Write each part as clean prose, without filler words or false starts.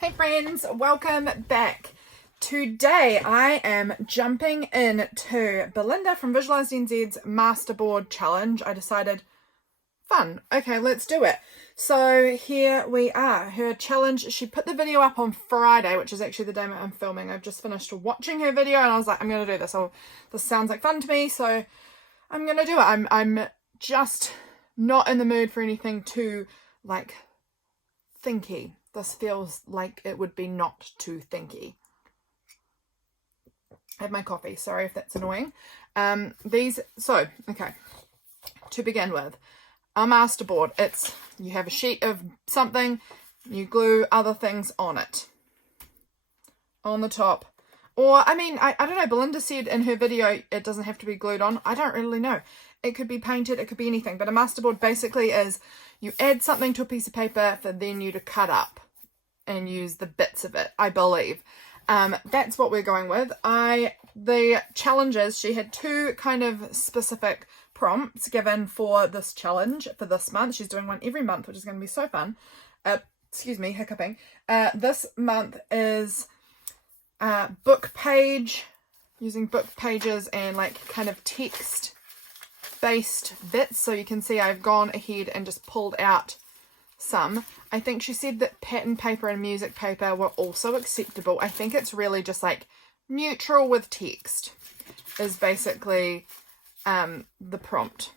Hey friends, welcome back. Today I am jumping into Belinda from Visualised NZ's Masterboard challenge. I decided, fun, okay, let's do it. So here we are, her challenge. She put the video up on Friday, which is actually the day I'm filming. I've just finished watching her video and I was like, I'm going to do this. This sounds like fun to me, so I'm going to do it. I'm just not in the mood for anything too, like, thinky. This feels like it would be not too thinky. I have my coffee. Sorry if that's annoying. Okay. To begin with, a masterboard. You have a sheet of something, you glue other things on it. On the top. Or, I don't know, Belinda said in her video it doesn't have to be glued on. I don't really know. It could be painted, it could be anything. But a masterboard basically is you add something to a piece of paper for then you to cut up and use the bits of it, I believe. That's what we're going with. The challenges, she had two kind of specific prompts given for this challenge for this month. She's doing one every month, which is going to be so fun. Excuse me, hiccuping. This month is book page, using book pages and like kind of text based bits. So you can see I've gone ahead and just pulled out some. I think she said that pattern paper and music paper were also acceptable. I think it's really just like neutral with text is basically the prompt.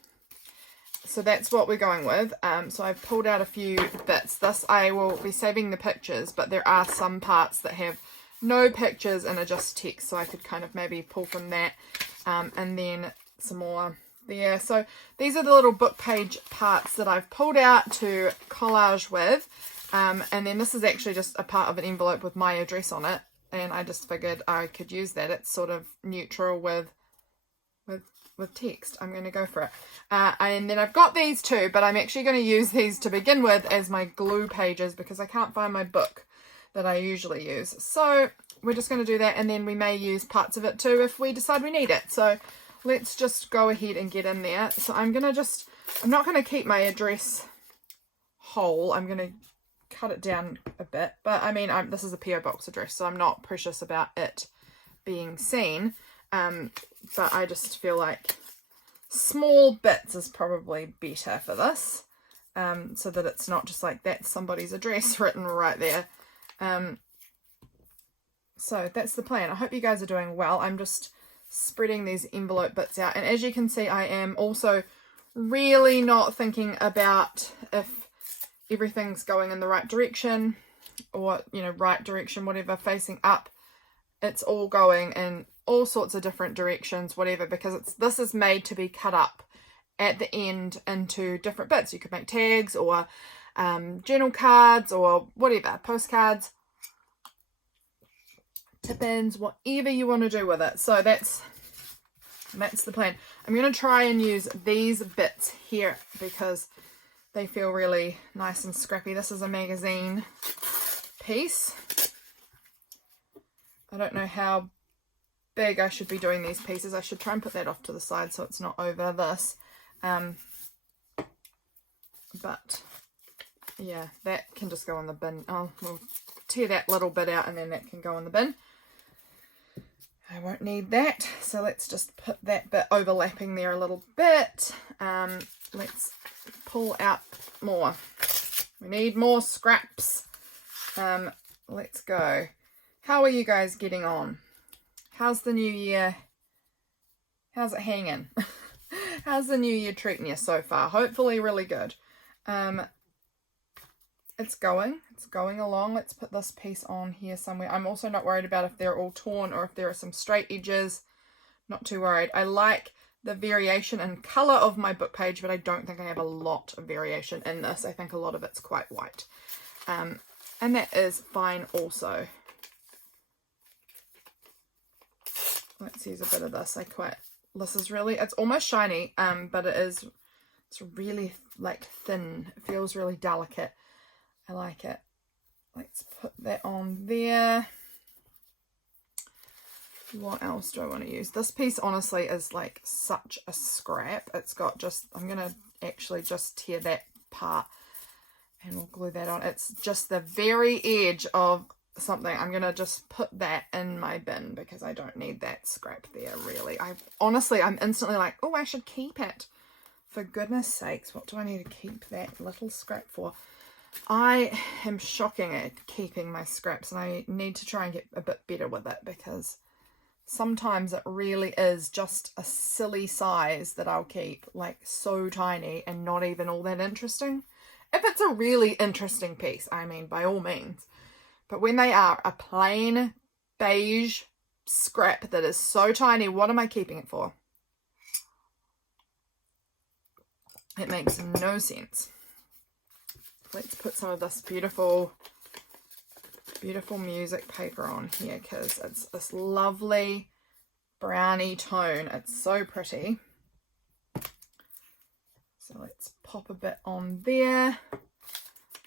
So that's what we're going with. So I've pulled out a few bits. This I will be saving the pictures, but there are some parts that have no pictures and are just text, so I could kind of maybe pull from that, and then some more there. So these are the little book page parts that I've pulled out to collage with, and then this is actually just a part of an envelope with my address on it, and I just figured I could use that. It's sort of neutral with text. I'm going to go for it. And then I've got these two, but I'm actually going to use these to begin with as my glue pages because I can't find my book that I usually use. So we're just going to do that, and then we may use parts of it too if we decide we need it. So let's just go ahead and get in there. So I'm not going to keep my address whole. I'm going to cut it down a bit, but this is a PO box address, so I'm not precious about it being seen. But I just feel like small bits is probably better for this, so that it's not just like that's somebody's address written right there. So that's the plan. I hope you guys are doing well. I'm just spreading these envelope bits out, and as you can see, I am also really not thinking about if everything's going in the right direction, or right direction, whatever, facing up. It's all going in all sorts of different directions, whatever, because this is made to be cut up at the end into different bits. You could make tags or journal cards or whatever, postcards, tip-ins, whatever you want to do with it. So that's the plan. I'm going to try and use these bits here because they feel really nice and scrappy. This is a magazine piece. I don't know how big I should be doing these pieces. I should try and put that off to the side so it's not over this. But yeah, that can just go in the bin. We'll tear that little bit out and then that can go in the bin. I won't need that, so let's just put that bit overlapping there a little bit. Let's pull out more. We need more scraps. Let's go. How are you guys getting on? How's the new year? How's it hanging? How's the new year treating you so far? Hopefully really good. It's going along. Let's put this piece on here somewhere. I'm also not worried about if they're all torn or if there are some straight edges. Not too worried. I like the variation and colour of my book page, but I don't think I have a lot of variation in this. I think a lot of it's quite white. And that is fine also. Let's use a bit of this. This is really, it's almost shiny, but it's really like thin. It feels really delicate. I like it. Let's put that on there. What else do I want to use? This piece honestly is like such a scrap. It's got I'm going to actually just tear that part And we'll glue that on. It's just the very edge of something. I'm going to just put that in my bin because I don't need that scrap there, really. Honestly, I'm instantly like, oh, I should keep it. For goodness sakes, what do I need to keep that little scrap for? I am shocking at keeping my scraps, and I need to try and get a bit better with it because sometimes it really is just a silly size that I'll keep, like so tiny and not even all that interesting. If it's a really interesting piece, I mean, by all means. But when they are a plain beige scrap that is so tiny, what am I keeping it for? It makes no sense. Let's put some of this beautiful music paper on here because it's this lovely browny tone. It's so pretty. So let's pop a bit on there.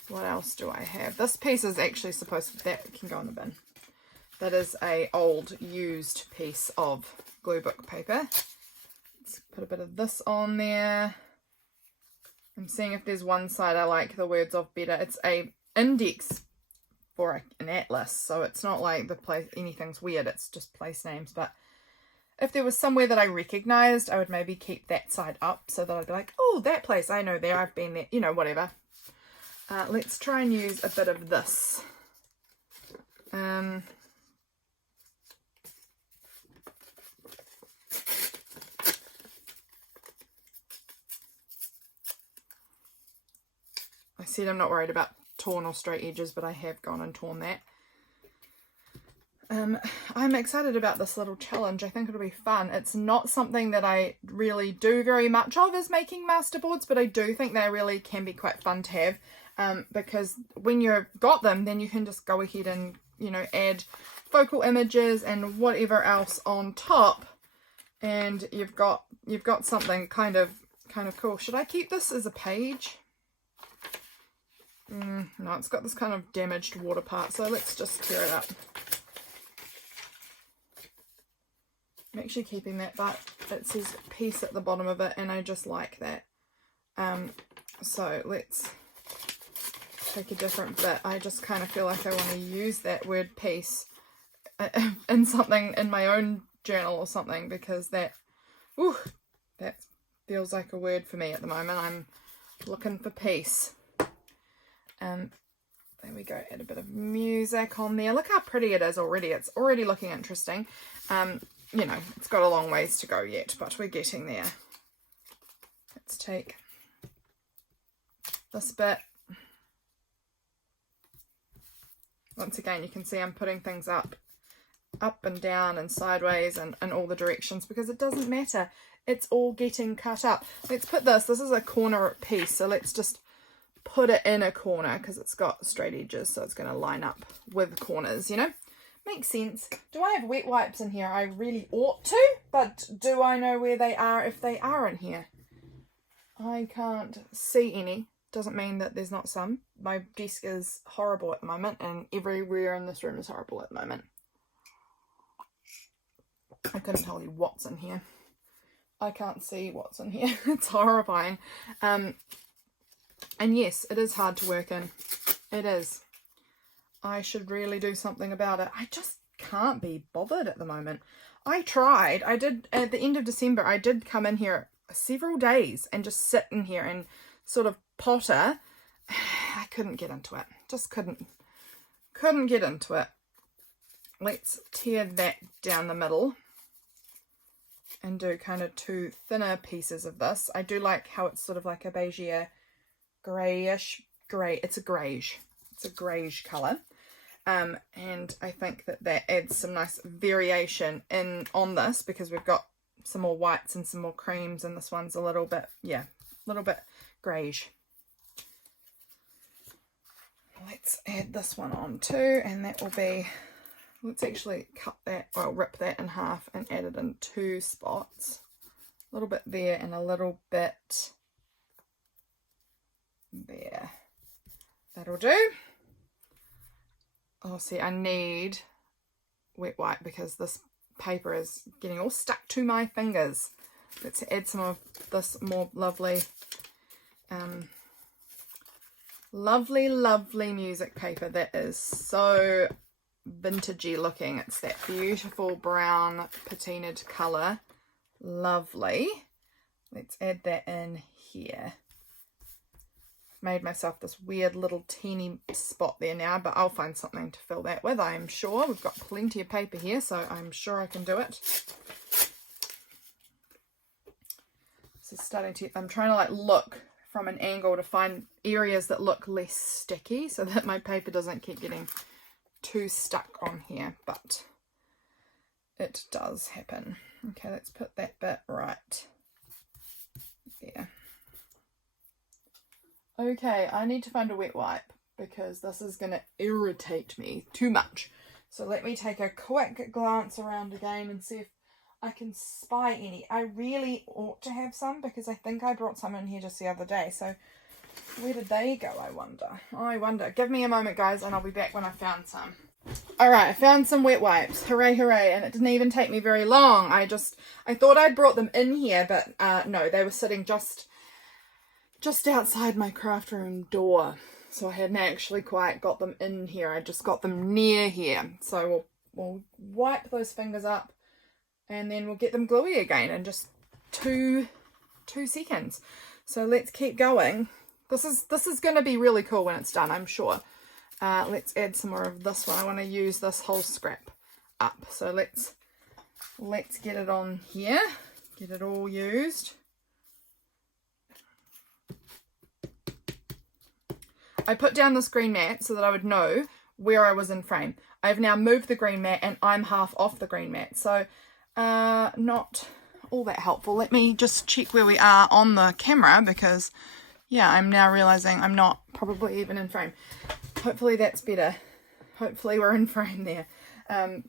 What else do I have? This piece is actually supposed to, that can go in the bin. That is a old used piece of glue book paper. Let's put a bit of this on there. I'm seeing if there's one side I like the words of better. It's a index for an atlas, so it's not like the place anything's weird, it's just place names. But if there was somewhere that I recognized, I would maybe keep that side up so that I'd be like, oh, that place, I know there, I've been there, you know, whatever. Let's try and use a bit of this. I said I'm not worried about torn or straight edges, but I have gone and torn that. I'm excited about this little challenge. I think it'll be fun. It's not something that I really do very much of, is making masterboards, but I do think they really can be quite fun to have, because when you've got them, then you can just go ahead and, you know, add focal images and whatever else on top, and you've got something kind of cool. Should I keep this as a page? No, it's got this kind of damaged water part, so let's just tear it up. I'm actually keeping that, but it says piece at the bottom of it, and I just like that. So let's take a different bit. I just kind of feel like I want to use that word piece in something in my own journal or something, because that feels like a word for me at the moment. I'm looking for peace. There we go, add a bit of music on there. Look how pretty it is already. It's already looking interesting. You know, it's got a long ways to go yet, but we're getting there. Let's take this bit. Once again, you can see I'm putting things up and down and sideways and in all the directions, because it doesn't matter. It's all getting cut up. Let's put this is a corner piece, so let's just put it in a corner because it's got straight edges, so it's going to line up with corners, you know. Makes sense. Do I have wet wipes in here? I really ought to, but do I know where they are if they are in here? I can't see any. Doesn't mean that there's not some. My desk is horrible at the moment, and everywhere in this room is horrible at the moment. I couldn't tell you what's in here. I can't see what's in here. It's horrifying. And yes, it is hard to work in. It is. I should really do something about it. I just can't be bothered at the moment. I tried. I did at the end of December. I did come in here several days and just sit in here and sort of potter. I couldn't get into it. Just couldn't get into it. Let's tear that down the middle and do kind of two thinner pieces of this. I do like how it's sort of like a beigeier grayish grey. It's a greyish colour. And I think that adds some nice variation on this, because we've got some more whites and some more creams, and this one's a little bit greyish. Let's add this one on too, and that will be, let's actually rip that in half and add it in two spots. A little bit there and a little bit there. That'll do. Oh, see, I need wet wipe because this paper is getting all stuck to my fingers. Let's add some of this more lovely Lovely, lovely music paper that is so vintagey looking. It's that beautiful brown patinaed colour. Lovely. Let's add that in here. Made myself this weird little teeny spot there now, but I'll find something to fill that with, I'm sure. We've got plenty of paper here, so I'm sure I can do it. This is starting to, I'm trying to like look from an angle to find areas that look less sticky so that my paper doesn't keep getting too stuck on here, but it does happen. Okay, let's put that bit right there. Okay, I need to find a wet wipe because this is going to irritate me too much. So let me take a quick glance around again and see if I can spy any. I really ought to have some because I think I brought some in here just the other day. So where did they go, I wonder? I wonder. Give me a moment, guys, and I'll be back when I found some. Alright, I found some wet wipes. Hooray, hooray. And it didn't even take me very long. I thought I'd brought them in here, but no, they were sitting just outside my craft room door. So I hadn't actually quite got them in here. I just got them near here. So we'll wipe those fingers up and then we'll get them gluey again in just two seconds. So let's keep going. This is going to be really cool when it's done, I'm sure. Let's add some more of this one. I want to use this whole scrap up. So let's get it on here. Get it all used. I put down this green mat so that I would know where I was in frame. I've now moved the green mat and I'm half off the green mat. So not all that helpful. Let me just check where we are on the camera because, yeah, I'm now realizing I'm not probably even in frame. Hopefully that's better. Hopefully we're in frame there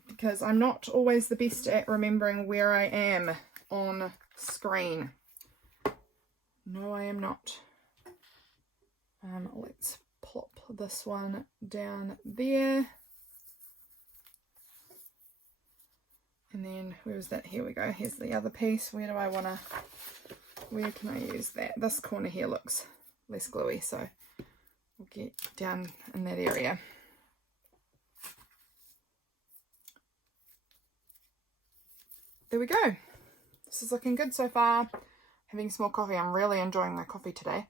because I'm not always the best at remembering where I am on screen. No, I am not. Let's plop this one down there. And then, where was that? Here we go. Here's the other piece. Where can I use that? This corner here looks less gluey, so we'll get down in that area. There we go. This is looking good so far. Having some more coffee. I'm really enjoying my coffee today.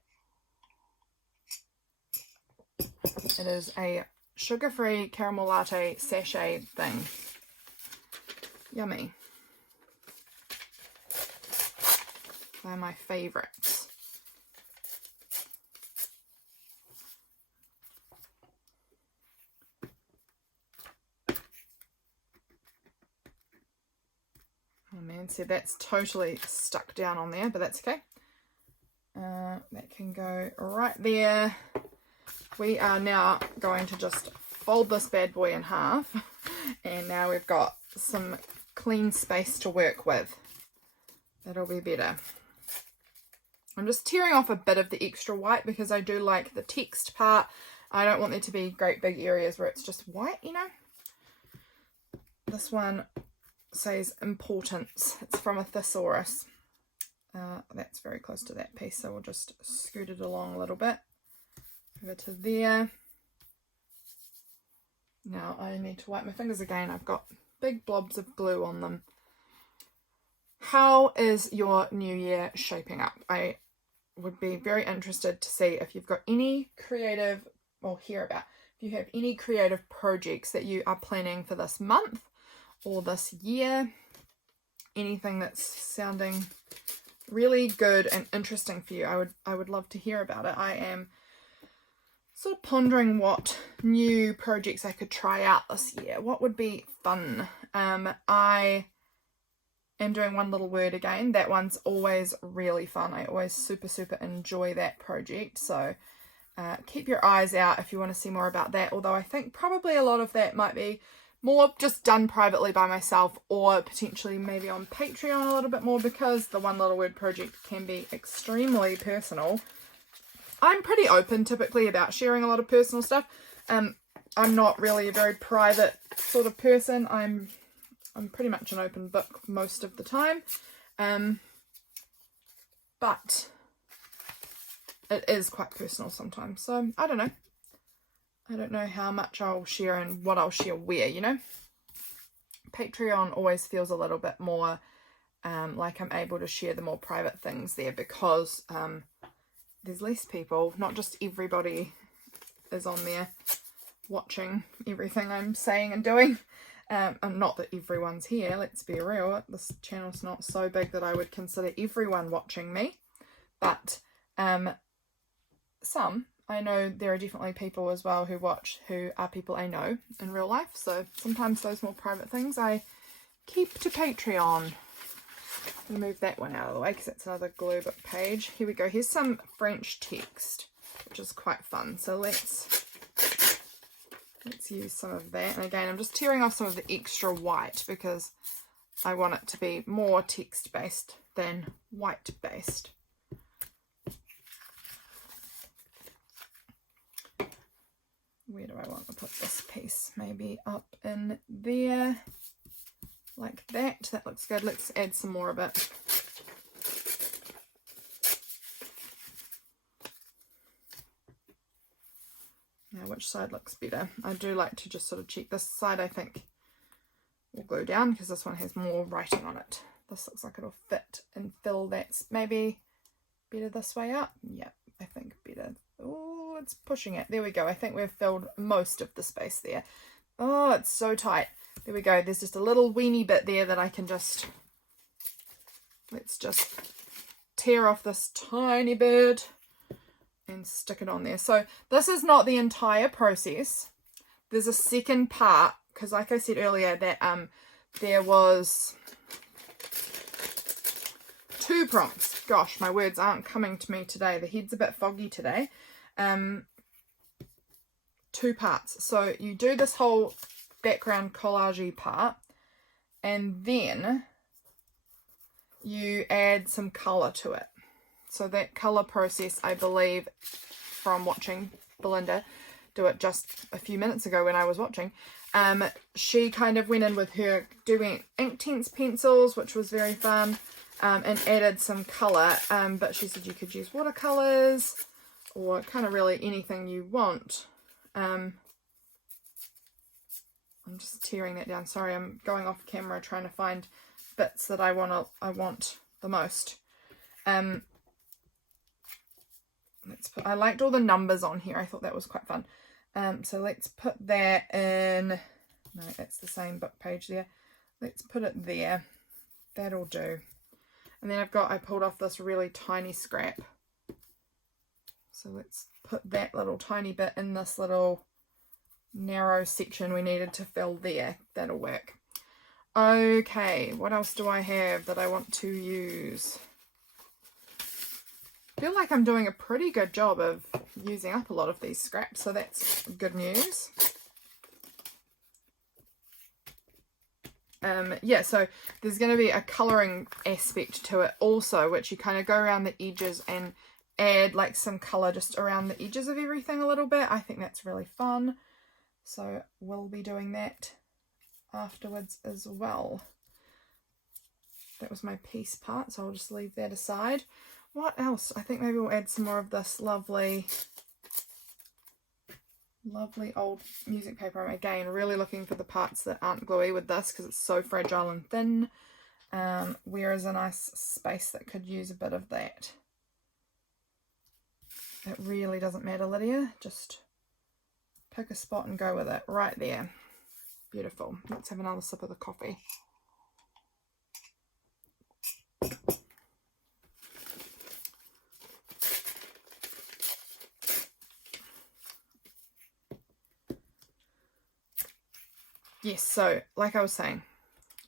It is a sugar-free caramel latte sachet thing. Yummy. They're my favourites. Oh man, see that's totally stuck down on there, but that's okay. That can go right there. We are now going to just fold this bad boy in half, and now we've got some clean space to work with. That'll be better. I'm just tearing off a bit of the extra white because I do like the text part. I don't want there to be great big areas where it's just white, you know. This one says importance. It's from a thesaurus. That's very close to that piece, so we'll just scoot it along a little bit. Over to there. Now I need to wipe my fingers again. I've got big blobs of glue on them. How is your new year shaping up? I would be very interested to see if you've got any creative, or hear about, if you have any creative projects that you are planning for this month or this year. Anything that's sounding really good and interesting for you. I would love to hear about it. I am sort of pondering what new projects I could try out this year. What would be fun? I am doing One Little Word again. That one's always really fun. I always super enjoy that project. So keep your eyes out if you want to see more about that. Although I think probably a lot of that might be more just done privately by myself, or potentially maybe on Patreon a little bit more, because the One Little Word project can be extremely personal. I'm pretty open typically about sharing a lot of personal stuff. I'm not really a very private sort of person. I'm pretty much an open book most of the time. But it is quite personal sometimes. So I don't know. I don't know how much I'll share and what I'll share where, you know. Patreon always feels a little bit more like I'm able to share the more private things there, because there's less people. Not just everybody is on there watching everything I'm saying and doing. And not that everyone's here, let's be real. This channel's not so big that I would consider everyone watching me. But some. I know there are definitely people as well who watch who are people I know in real life. So sometimes those more private things I keep to Patreon. I'll move that one out of the way because that's another glue book page. Here we go. Here's some French text, which is quite fun. So let's use some of that. And again, I'm just tearing off some of the extra white because I want it to be more text based than white based. Where do I want to put this piece? Maybe up in there, like that. That looks good. Let's add some more of it. Now, which side looks better? I do like to just sort of check. This side, I think, will glue down because this one has more writing on it. This looks like it'll fit and fill that. Maybe better this way up. Yeah, I think better. Oh, it's pushing it. There we go. I think we've filled most of the space there. Oh, it's so tight. There we go. There's just a little weeny bit there that I can just... Let's just tear off this tiny bit and stick it on there. So this is not the entire process. There's a second part because, like I said earlier, that there was 2 prompts. Gosh, my words aren't coming to me today. The head's a bit foggy today. 2 parts. So you do this whole background collage part, and then you add some color to it. So that color process, I believe, from watching Belinda do it just a few minutes ago when I was watching, she kind of went in with her doing Inktense pencils, which was very fun, and added some color, but she said you could use watercolors or kind of really anything you want. I'm just tearing that down. Sorry, I'm going off camera trying to find bits that I want the most. I liked all the numbers on here. I thought that was quite fun. So let's put that in. No, that's the same book page there. Let's put it there. That'll do. And then I pulled off this really tiny scrap. So let's put that little tiny bit in this little narrow section we needed to fill there. That'll work. Okay, what else do I have that I want to use? I feel like I'm doing a pretty good job of using up a lot of these scraps, so that's good news. Yeah, so there's going to be a colouring aspect to it also, which you kind of go around the edges and add like some colour just around the edges of everything a little bit. I think that's really fun. So we'll be doing that afterwards as well. That was my piece part, so I'll just leave that aside. What else? I think maybe we'll add some more of this lovely old music paper. I'm again really looking for the parts that aren't gluey with this because it's so fragile and thin. Where is a nice space that could use a bit of that? It really doesn't matter, Lydia. Just pick a spot and go with it. Right there. Beautiful. Let's have another sip of the coffee. Yes, so like I was saying,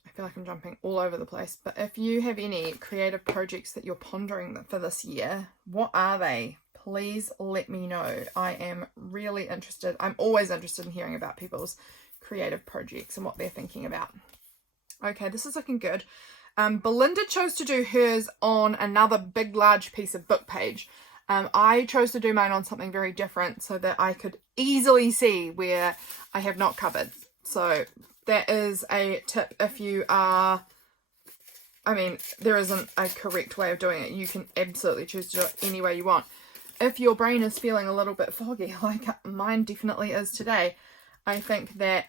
I feel like I'm jumping all over the place, but if you have any creative projects that you're pondering for this year, what are they? Please let me know. I am really interested. I'm always interested in hearing about people's creative projects and what they're thinking about. Okay, this is looking good. Belinda chose to do hers on another big, large piece of book page. I chose to do mine on something very different so that I could easily see where I have not covered. So that is a tip if you are, I mean, there isn't a correct way of doing it. You can absolutely choose to do it any way you want. if your brain is feeling a little bit foggy, like mine definitely is today, I think that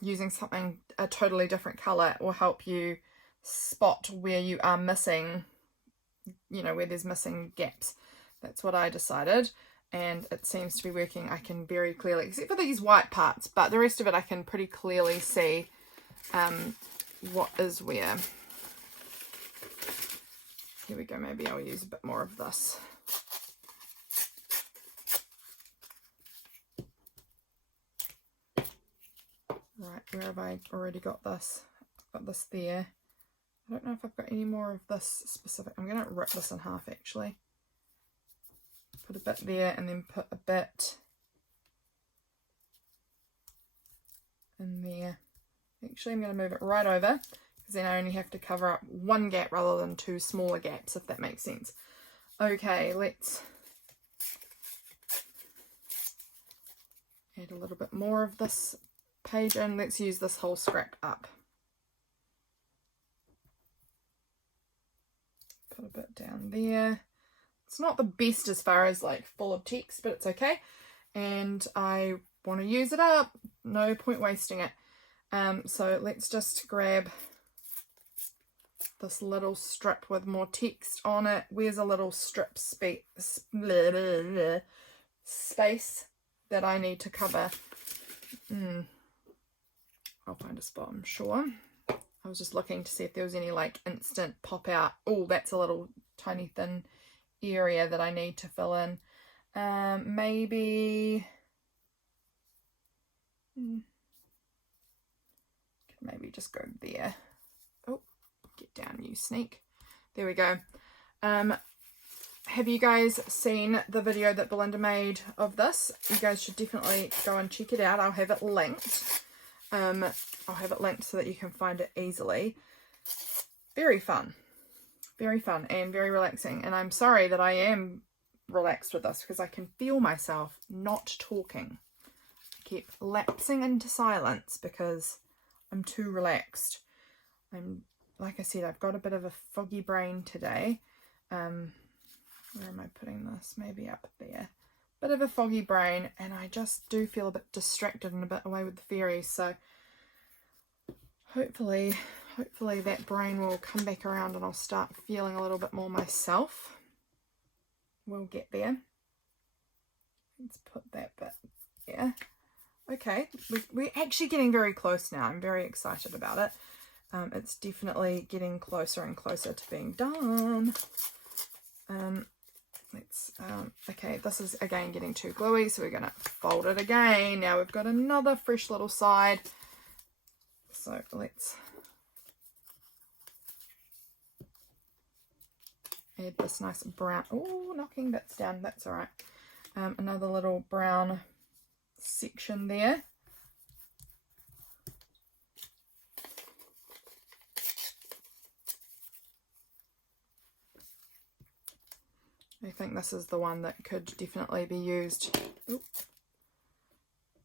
using something a totally different colour will help you spot where you are missing, you know, where there's missing gaps. That's what I decided, and it seems to be working. I can very clearly, except for these white parts, but the rest of it I can pretty clearly see what is where. Here we go, maybe I'll use a bit more of this. Right, where have I already got this? I've got this there. I don't know if I've got any more of this specific. I'm going to rip this in half actually. Put a bit there and then put a bit in there. Actually, I'm going to move it right over because then I only have to cover up one gap rather than two smaller gaps, if that makes sense. Okay, let's add a little bit more of this page in. Let's use this whole scrap up. Put a bit down there. It's not the best as far as like full of text, but it's okay. And I want to use it up. No point wasting it. So let's just grab this little strip with more text on it. Where's a little strip space that I need to cover? I'll find a spot, I'm sure. I was just looking to see if there was any like instant pop out. Oh, that's a little tiny thin area that I need to fill in. Maybe just go there. Oh, get down, you sneak. There we go. Have you guys seen the video that Belinda made of this? You guys should definitely go and check it out. I'll have it linked. I'll have it linked so that you can find it easily. Very fun and very relaxing. And I'm sorry that I am relaxed with this because I can feel myself not talking. I keep lapsing into silence because I'm too relaxed. Like I said, I've got a bit of a foggy brain today. Where am I putting this? Maybe up there. Bit of a foggy brain, and I just do feel a bit distracted and a bit away with the fairies. So hopefully that brain will come back around and I'll start feeling a little bit more myself. We'll get there. Let's put that bit there. Okay, we're actually getting very close now. I'm very excited about it. It's definitely getting closer and closer to being done. Okay, this is again getting too gluey, so we're going to fold it again. Now we've got another fresh little side. So let's add this nice brown, oh, knocking bits down, that's all right. Another little brown section there. I think this is the one that could definitely be used. Oop,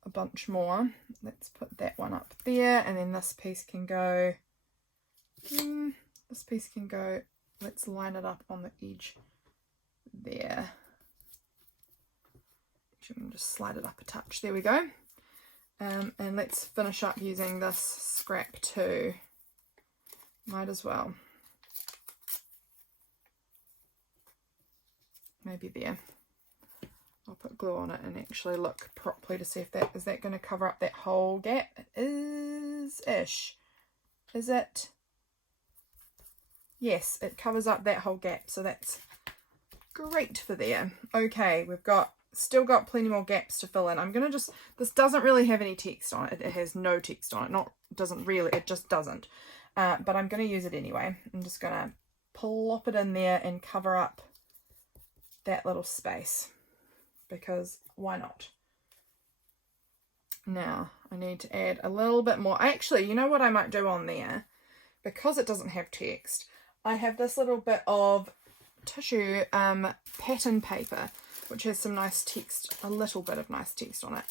a bunch more. Let's put that one up there, and then this piece can go, this piece can go, let's line it up on the edge there. Actually, I'm going to just slide it up a touch. There we go. And let's finish up using this scrap too. Might as well. Maybe there. I'll put glue on it and actually look properly to see if that is that going to cover up that whole gap. It is ish. Is it? Yes, it covers up that whole gap, so that's great for there. Okay, we've still got plenty more gaps to fill in. I'm gonna just, this doesn't really have any text on it. It has no text on it. It just doesn't. But I'm gonna use it anyway. I'm just gonna plop it in there and cover up that little space, because why not? Now I need to add a little bit more. Actually, you know what I might do on there, because it doesn't have text, I have this little bit of tissue pattern paper which has some nice text, a little bit of nice text on it,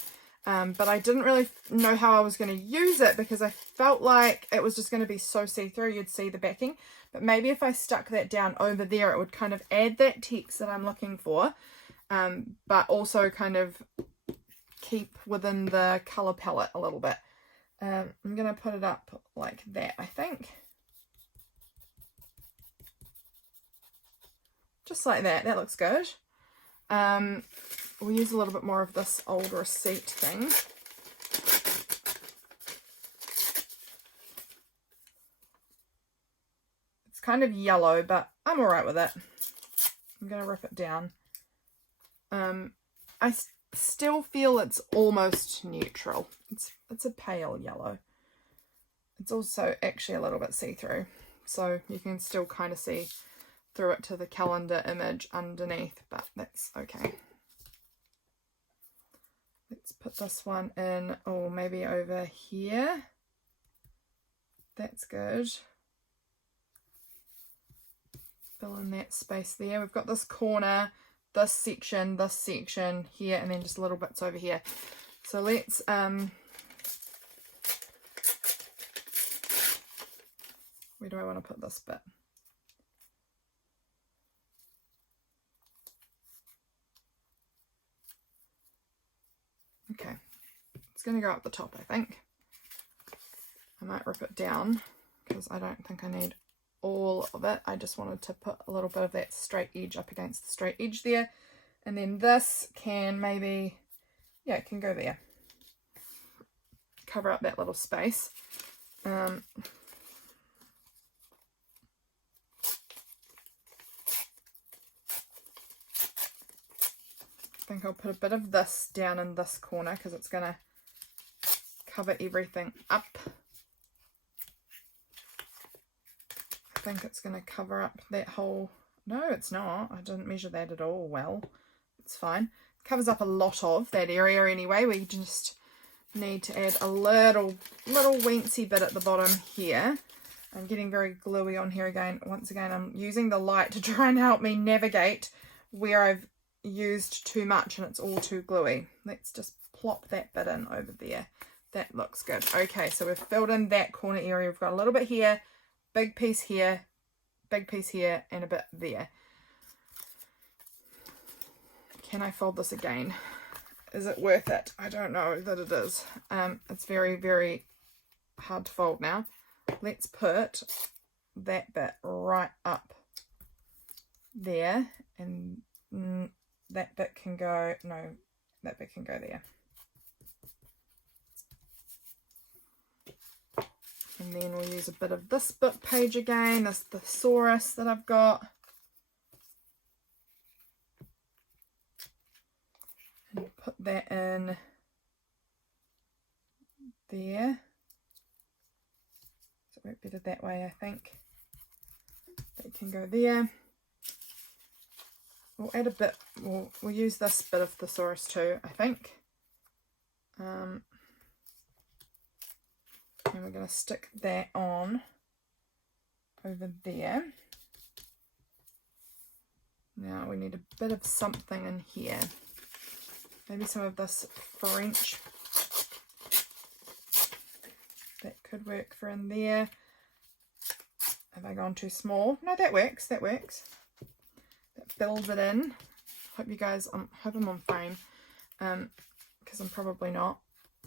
but I didn't really know how I was going to use it because I felt like it was just going to be so see-through you'd see the backing. But maybe if I stuck that down over there, it would kind of add that text that I'm looking for. but also kind of keep within the colour palette a little bit. I'm going to put it up like that, I think. Just like that. That looks good. We'll use a little bit more of this old receipt thing. It's kind of yellow, but I'm alright with it. I'm going to rip it down. I still feel it's almost neutral. It's a pale yellow. It's also actually a little bit see-through, so you can still kind of see through it to the calendar image underneath, but that's okay. Let's put this one in, or maybe over here. That's good. Fill in that space there. We've got this corner, this section here, and then just little bits over here. So let's where do I want to put this bit? Okay, it's going to go up the top, I think. I might rip it down because I don't think I need all of it. I just wanted to put a little bit of that straight edge up against the straight edge there. And then this can maybe, yeah, it can go there. Cover up that little space. I think I'll put a bit of this down in this corner because it's going to cover everything up. I think it's going to cover up that whole... No, it's not. I didn't measure that at all well. It's fine. It covers up a lot of that area anyway. We just need to add a little weensy bit at the bottom here. I'm getting very gluey on here again. Once again, I'm using the light to try and help me navigate where I've used too much and it's all too gluey. Let's just plop that bit in over there. That looks good. Okay, so we've filled in that corner area. We've got a little bit here, big piece here, big piece here, and a bit there. Can I fold this again? Is it worth it? I don't know that it is. It's very, very hard to fold now. Let's put that bit right up there, and that bit can go, no, that bit can go there. And then we'll use a bit of this book page again, this thesaurus that I've got. And put that in there. So it worked better that way, I think. That can go there. We'll add a bit, we'll use this bit of thesaurus too, I think. And we're going to stick that on over there. Now we need a bit of something in here. Maybe some of this French. That could work for in there. Have I gone too small? No, that works, that works. That fills it in. Hope you guys, hope I'm on frame, because I'm probably not.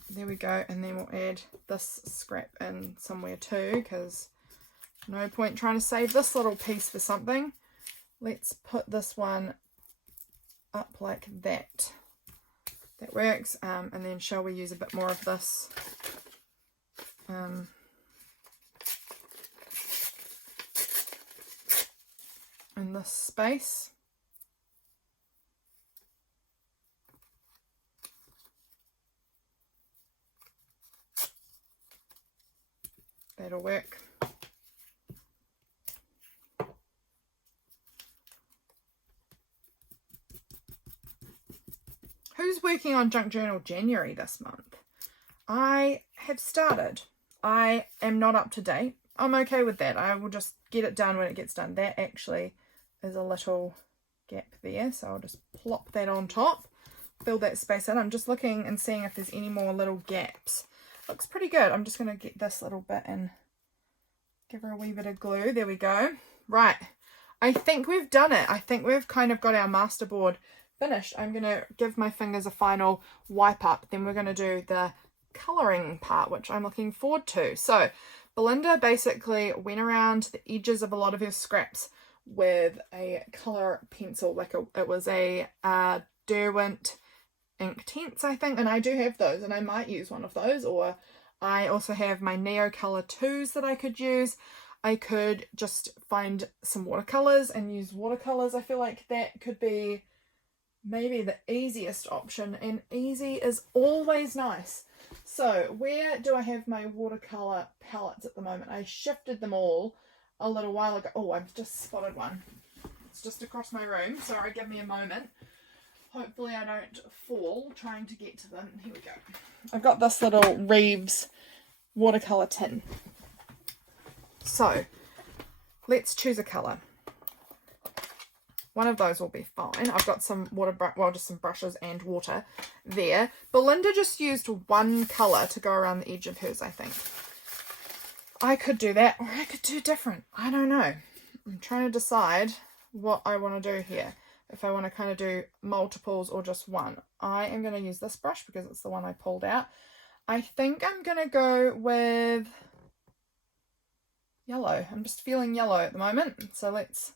There we go, and then we'll add this scrap in somewhere too, because no point trying to save this little piece for something. Let's put this one up like that. That works, and then shall we use a bit more of this? In this space. That'll work. Who's working on Junk Journal January this month? I have started. I am not up to date. I'm okay with that. I will just get it done when it gets done. That actually is a little gap there, so I'll just plop that on top, fill that space in. I'm just looking and seeing if there's any more little gaps. Looks pretty good. I'm just going to get this little bit and give her a wee bit of glue. There we go. Right. I think we've done it. I think we've kind of got our masterboard finished, I'm going to give my fingers a final wipe up. Then we're going to do the colouring part, which I'm looking forward to. So Belinda basically went around the edges of a lot of her scraps with a colour pencil, like it was a Derwent Inktense, I think, and I do have those, and I might use one of those, or I also have my Neo Colour 2s that I could use. I could just find some watercolours and use watercolours. I feel like that could be maybe the easiest option, and easy is always nice. So where do I have my watercolour palettes at the moment? I shifted them all a little while ago. Oh, I've just spotted one. It's just across my room. Sorry, give me a moment. Hopefully I don't fall trying to get to them. Here we go. I've got this little Reeves watercolour tin. So let's choose a colour. One of those will be fine. I've got some just some brushes and water there. Belinda just used one colour to go around the edge of hers, I think. I could do that, or I could do different. I don't know. I'm trying to decide what I want to do here. If I want to kind of do multiples or just one. I am going to use this brush because it's the one I pulled out. I think I'm going to go with yellow. I'm just feeling yellow at the moment. So this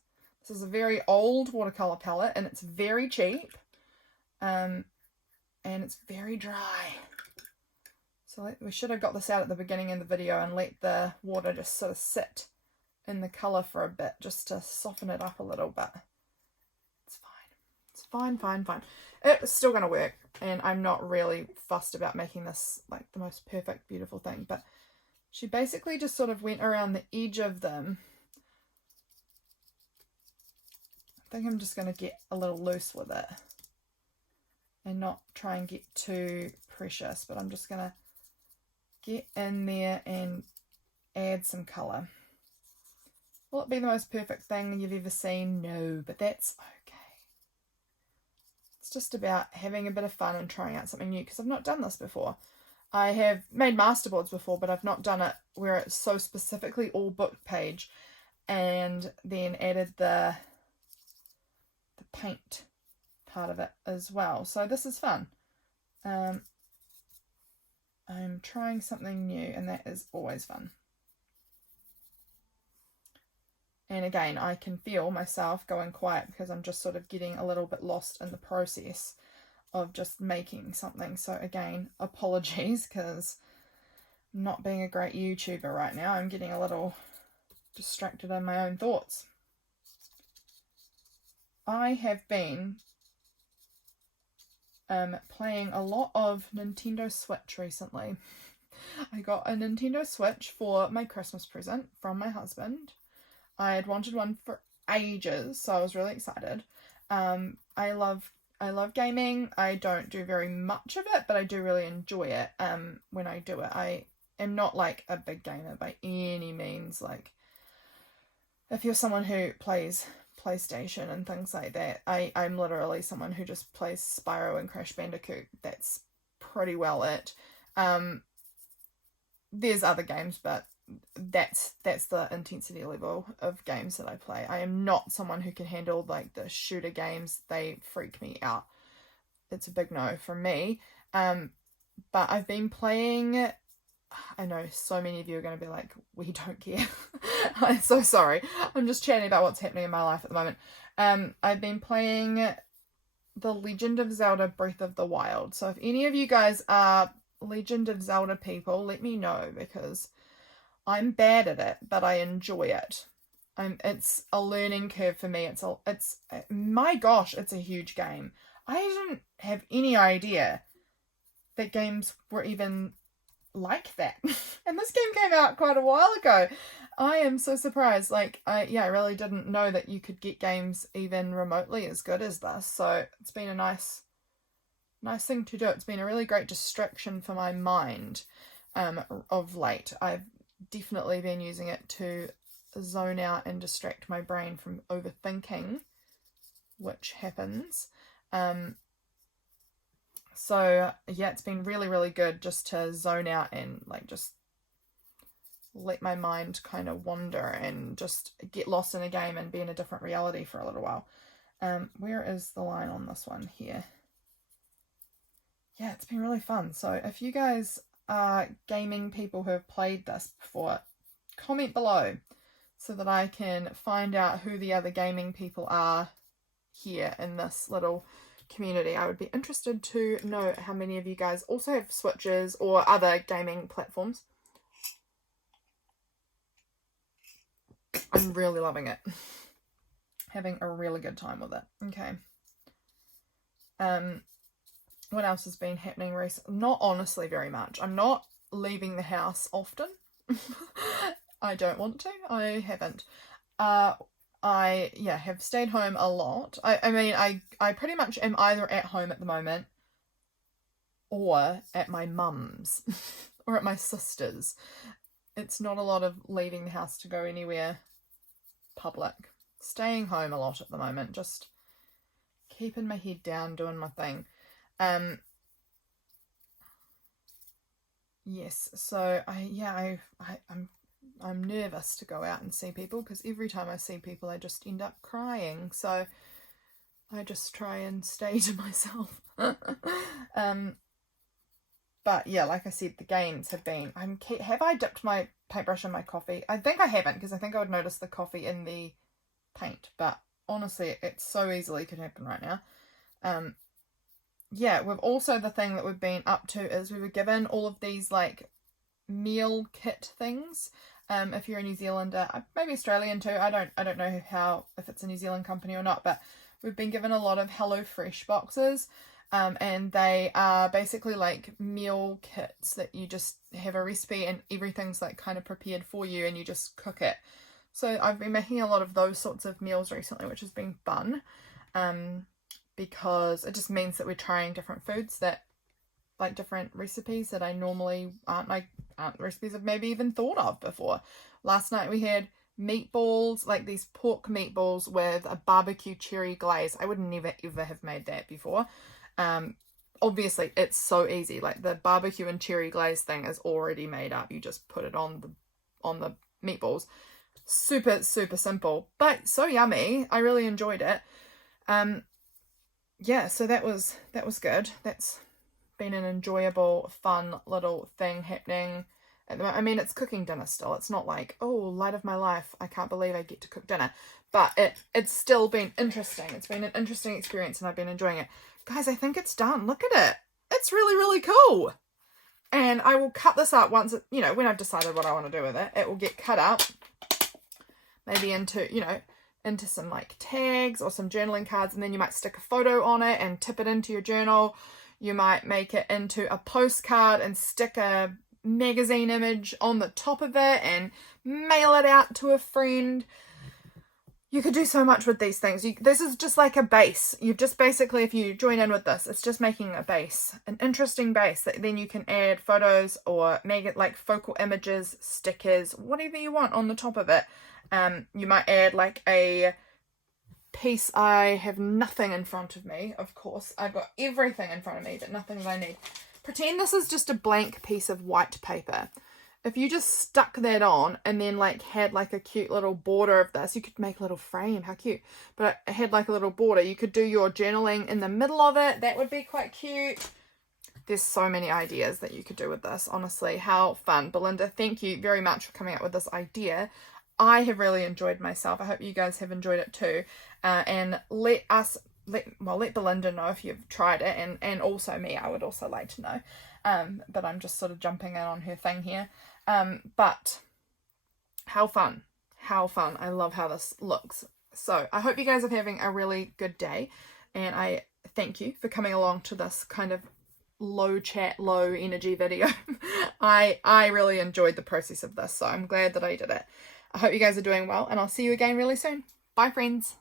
is a very old watercolour palette, and it's very cheap. And it's very dry. So we should have got this out at the beginning of the video and let the water just sort of sit in the colour for a bit, just to soften it up a little bit. It's fine. It's fine, fine, fine. It's still going to work, and I'm not really fussed about making this like the most perfect, beautiful thing. But she basically just sort of went around the edge of them. I think I'm just going to get a little loose with it and not try and get too precious, but I'm just going to get in there and add some colour. Will it be the most perfect thing you've ever seen? No, but that's okay. It's just about having a bit of fun and trying out something new, because I've not done this before. I have made masterboards before, but I've not done it where it's so specifically all book page, and then added the paint part of it as well. So this is fun. I'm trying something new, and that is always fun. And again, I can feel myself going quiet because I'm just sort of getting a little bit lost in the process of just making something. So again, apologies, because I'm not being a great YouTuber right now. I'm getting a little distracted in my own thoughts. I have been playing a lot of Nintendo Switch recently. I got a Nintendo Switch for my Christmas present from my husband. I had wanted one for ages, so I was really excited. I love gaming. I don't do very much of it, but I do really enjoy it when I do it. I am not like a big gamer by any means. Like, if you're someone who plays PlayStation and things like that, I'm literally someone who just plays Spyro and Crash Bandicoot. That's pretty well it. There's other games, but that's the intensity level of games that I play. I am not someone who can handle like the shooter games. They freak me out. It's a big no from me. But I've been playing, I know so many of you are going to be like, we don't care. I'm so sorry. I'm just chatting about what's happening in my life at the moment. I've been playing The Legend of Zelda Breath of the Wild. So if any of you guys are Legend of Zelda people, let me know, because I'm bad at it, but I enjoy it. It's a learning curve for me. It's my gosh, it's a huge game. I didn't have any idea that games were even like that. And this game came out quite a while ago. I am so surprised. Like, I really didn't know that you could get games even remotely as good as this. So it's been a nice thing to do. It's been a really great distraction for my mind of late. I've definitely been using it to zone out and distract my brain from overthinking, which happens. So yeah, it's been really, really good just to zone out and like just let my mind kind of wander and just get lost in a game and be in a different reality for a little while. Where is the line on this one here? Yeah, it's been really fun. So if you guys are gaming people who have played this before, comment below so that I can find out who the other gaming people are here in this little community. I would be interested to know how many of you guys also have Switches or other gaming platforms. I'm really loving it. Having a really good time with it. Okay. What else has been happening recently? Not honestly very much. I'm not leaving the house often. I don't want to. I haven't. I have stayed home a lot. I mean, I pretty much am either at home at the moment or at my mum's or at my sister's. It's not a lot of leaving the house to go anywhere public. Staying home a lot at the moment, just keeping my head down, doing my thing. Yes, so I'm nervous to go out and see people because every time I see people I just end up crying, so I just try and stay to myself. But yeah, like I said, the games have been, have I dipped my paintbrush in my coffee? I think I haven't, because I think I would notice the coffee in the paint, but honestly it so easily could happen right now. Yeah, we've also, the thing that we've been up to is we were given all of these like meal kit things. If you're a New Zealander, maybe Australian too, I don't know if it's a New Zealand company or not, but we've been given a lot of HelloFresh boxes, and they are basically like meal kits that you just have a recipe and everything's like kind of prepared for you and you just cook it. So I've been making a lot of those sorts of meals recently, which has been fun, because it just means that we're trying different foods, that like different recipes that I normally aren't recipes I've maybe even thought of before. Last night we had meatballs, like these pork meatballs with a barbecue cherry glaze. I would never ever have made that before. Obviously it's so easy, like the barbecue and cherry glaze thing is already made up. You just put it on the meatballs. Super simple, but so yummy. I really enjoyed it. Yeah, so that was good. That's been an enjoyable, fun little thing happening at the moment. I mean, it's cooking dinner still. It's not like, oh, light of my life, I can't believe I get to cook dinner. But it's still been interesting. It's been an interesting experience and I've been enjoying it. Guys, I think it's done. Look at it. It's really, really cool. And I will cut this up once, when I've decided what I want to do with it. It will get cut up, maybe into some like tags or some journaling cards, and then you might stick a photo on it and tip it into your journal. You might make it into a postcard and stick a magazine image on the top of it and mail it out to a friend. You could do so much with these things. This is just like a base. You've just basically, if you join in with this, it's just making a base, an interesting base that then you can add photos or make it like focal images, stickers, whatever you want on the top of it. You might add like a piece. I have nothing in front of me, of course. I've got everything in front of me, but nothing that I need. Pretend this is just a blank piece of white paper. If you just stuck that on and then like had like a cute little border of this, you could make a little frame. How cute. But it had like a little border. You could do your journaling in the middle of it. That would be quite cute. There's so many ideas that you could do with this. Honestly, how fun. Belinda, thank you very much for coming up with this idea. I have really enjoyed myself. I hope you guys have enjoyed it too. And let Belinda know if you've tried it, and also me. I would also like to know. But I'm just sort of jumping in on her thing here. But how fun. How fun. I love how this looks. So I hope you guys are having a really good day. And I thank you for coming along to this kind of low chat, low energy video. I really enjoyed the process of this. So I'm glad that I did it. I hope you guys are doing well, and I'll see you again really soon. Bye, friends.